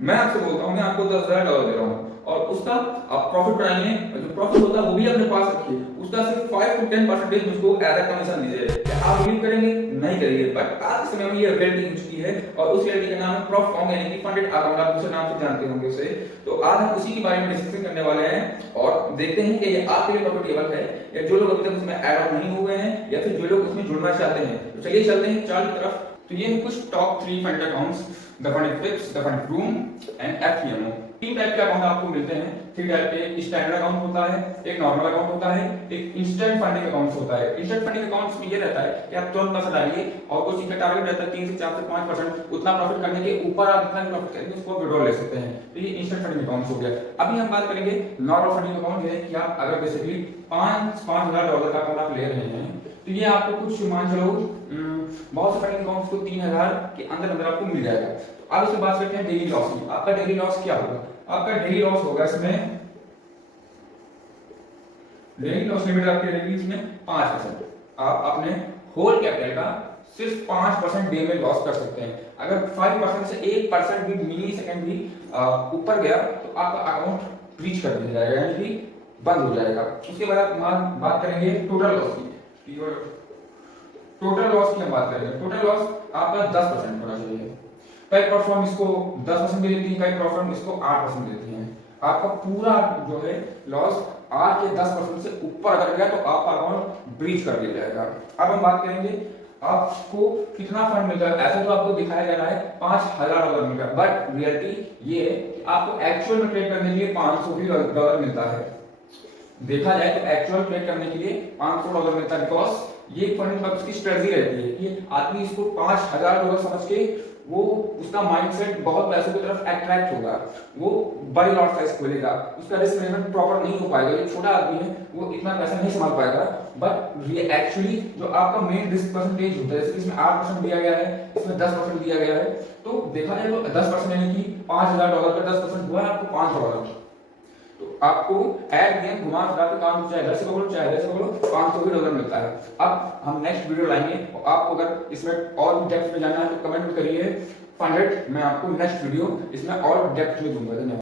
मैं आपसे बोलता हूँ मैं आपको $10,000 दे रहा हूँ और उसका आप प्रॉफिट बनाइए, जो प्रॉफिट होता है वो भी अपने पास रखिए, उसका सिर्फ 5 to 10% मुझको एज अ कमीशन दीजिए। क्या आप बिलीव करेंगे? नहीं करेंगे। बट आज के समय में ये रियलिटी हो चुकी है और उस रियलिटी का नाम है प्रॉफ फॉर्म यानी कि फंडेड अकाउंट, आप दूसरे नाम से जानते होंगे उसे। तो आज हम उसी के बारे में डिस्कशन करने वाले हैं और देखते हैं कि ये आपके लिए प्रॉफिटेबल है या जो लोग अभी तक उसमें ऐड ऑन नहीं हुए हैं या फिर जो लोग उसमें जुड़ना चाहते हैं। तो चलिए चलते हैं चार्ट की तरफ। तो ये है कुछ top 3 fund accounts, the fund fix, the fund room and FPMO. तीन टाइप के अकाउंट आपको मिलते हैं। थ्री टाइप के, एक स्टैंडर्ड अकाउंट होता है, एक नॉर्मल अकाउंट होता है, एक इंस्टेंट फंडिंग अकाउंट होता है। इंस्टेंट फंडिंग अकाउंट्स में ये रहता है कि आप तुरंत पैसा डालिए और कुछ इनका टारगेट रहता है 3 से 4 से 5%, उतना प्रॉफिट करने के ऊपर आप जितना प्रॉफिट करेंगे उसको विड्रॉ ले सकते हैं। तो ये इंस्टेंट फंडिंग अकाउंट हो गया। अभी हम बात करेंगे नॉर्मल फंडिंग अकाउंट, है कि आप अगर बेसिकली $5,000 का अकाउंट आप ले रहे हैं तो ये आपको कुछ मान चलो बहुत से फंडिंग अकाउंट्स को 3,000 के अंदर अंदर आपको मिल जाएगा। तो अब इसमें बात करते हैं डेली लॉस की। आपका डेली लॉस क्या होगा? आपका डेली लॉस होगा इसमें, डेली लॉस लिमिट आपकी रहेगी इसमें 5%। आप अपने होल कैपिटल का सिर्फ 5% डे में लॉस कर सकते हैं। अगर 5% से 1% भी मिली सेकंड भी ऊपर गया तो आपका अकाउंट ब्रीच कर दिया जाएगा यानी कि बंद हो जाएगा। उसके बाद आप बात करेंगे टोटल लॉस की। टोटल लॉस की हम बात करेंगे। टोटल लॉस आपका 10% होना चाहिए। कई प्लेटफॉर्म इसको 10% दे देती है, कई प्लेटफॉर्म इसको 8% देती हैं। आपका पूरा जो है लॉस 8 के 10% से ऊपर अगर गया तो आपका अकाउंट ब्रीच कर दिया जाएगा। अब हम बात करेंगे आपको कितना फंड मिल रहा है। ऐसे तो आपको दिखाया जा रहा है $5,000 मिल रहा है, बट रियलिटी ये है कि आपको एक्चुअल में ट्रेड करने के लिए $500 मिलता है। देखा जाए तो एक्चुअल ट्रेड करने के लिए $500 मिलता है, बिकॉज ये फंड में उसकी स्ट्रेटजी रहती है कि आदमी इसको $5,000 समझ के वो उसका माइंडसेट बहुत पैसों की तरफ अट्रैक्ट होगा, वो बड़ी लॉट साइज खोलेगा, उसका रिस्क मैनेजमेंट प्रॉपर नहीं हो पाएगा। जो छोटा आदमी है वो इतना पैसा नहीं संभाल पाएगा। बट ये एक्चुअली जो आपका मेन रिस्क परसेंटेज होता है, जैसे इसमें 8% दिया गया है, इसमें 10% दिया गया है, तो देखा जाए तो 10% यानी कि $5,000 का 10% हुआ है आपको $500। तो आपको एट द एंड घुमा फिरा के काम चाहे 10 करोड़ चाहे 10 करोड़ $500 मिलता है। अब हम नेक्स्ट वीडियो लाएंगे और आपको अगर इसमें और भी डेप्थ में जाना है तो कमेंट करिए फंडेड, मैं आपको नेक्स्ट वीडियो इसमें और डेप्थ में दूंगा। धन्यवाद।